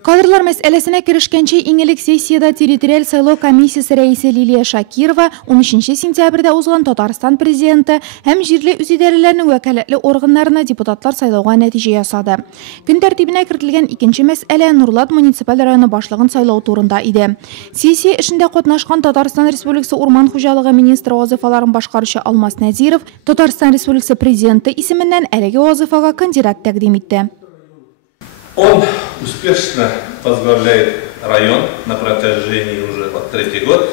Кадрлар мәсьәләсенә керешкәнче иңелек сессияда территориаль сайлау комиссиясе рәисе Лилия Шакирова 13 сентябрьдә узган Татарстан президенты һәм җирле үзидарәләрнең вәкаләтле органнарына депутатлар сайлауга нәтиҗә ясады. Көн тәртибенә кертелгән икенче мәсьәлә Нурлат муниципаль районы башлыгын сайлау турында иде. Сессия эшендә катнашкан Татарстан Республикасы Урман хуҗалыгы министры вазыйфаларын башкаручы Алмаз Нәзиров Татарстан Республикасы президенты исеменнән әлеге вазыйфага кандидат тәкъдим итте. Он успешно возглавляет район на протяжении уже третий год.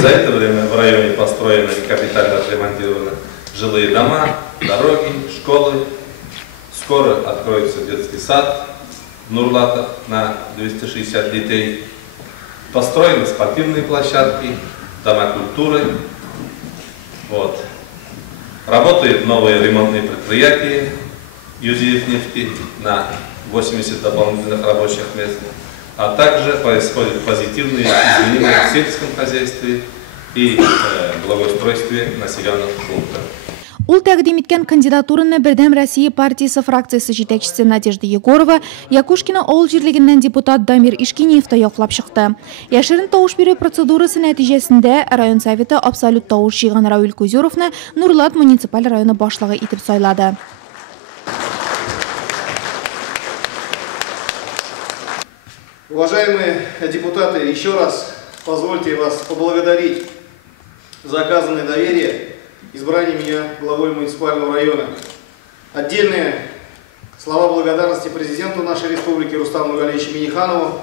За это время в районе построены и капитально отремонтированы жилые дома, дороги, школы. Скоро откроется детский сад в Нурлатах на 260 детей. Построены спортивные площадки, дома культуры. Вот. Работают новые ремонтные предприятия Юзиев нефти на 80 дополнительных рабочих мест, а также происходят позитивные изменения в сельском хозяйстве и благоустройстве населенных пунктов. Ул тәкъдим иткән кандидатураны Бердәм Россия партиясе фракциясе җитәкчесе Надежда Егорова, Якушкина авыл җирлегеннән депутат Дамир Ишкиниев та яклап чыкты. Яшерен тавыш бирү процедурасы нәтиҗәсендә район советы абсолют тавыш җыйган Равил Кузюровны Нурлат муниципаль районы башлыгы итеп сайлады. Уважаемые депутаты, еще раз позвольте вас поблагодарить за оказанное доверие избрание меня главой муниципального района. Отдельные слова благодарности президенту нашей республики Рустаму Нургалиевичу Минниханову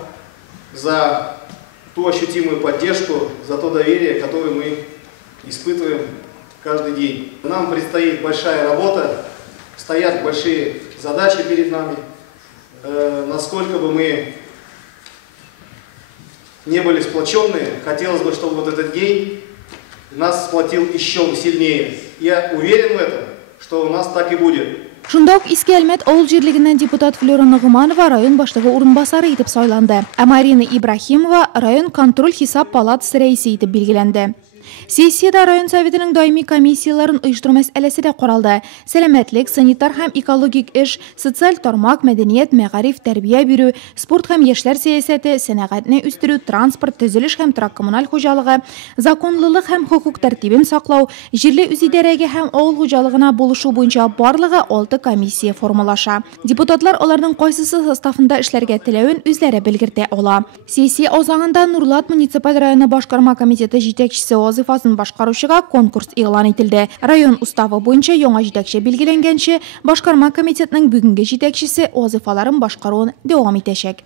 за ту ощутимую поддержку, за то доверие, которое мы испытываем каждый день. Нам предстоит большая работа, стоят большие задачи перед нами. Насколько бы мы не были сплоченные, хотелось бы, чтобы вот этот день нас сплотил еще сильнее. Я уверен в этом, что у нас так и будет. Шунда ук Иске Әлмәт авыл җирлегеннән депутат Флора Ногыманова район башлыгы урынбасары итеп сайланды. Ә Марина Ибрахимова район контроль хисап палатасы рәисе итеп билгеләнде. Сессияда район советының даими комиссияларын оештыру мәсьәләсе дә каралды. Сәламәтлек, санитар һәм экологик эш, социаль тармак, мәдәният, мәгариф, тәрбия бирү, спорт һәм яшьләр сәясәте, сәнәгатьне үстерү, транспорт, төзелеш һәм коммуналь хуҗалыгы, законлылык һәм хукук тәртибен саклау, җирле үзидарәгә һәм авыл хуҗалыгына булышу буенча барлыгы 6 комиссия формалаша. Депутатлар аларның кайсысы составында эшләргә теләвен үзләре белгертә ала. Сессия узганда Нурлат муниципаль районы башкарма комитеты җитәкчесе вазыйфасын башкаручыга конкурс игълан ителде. Район уставы буенча яңа җитәкче билгеләнгәнче, башкарма комитетының бүгенге җитәкчесе вазыйфаларын башкаруын дәвам итәчәк.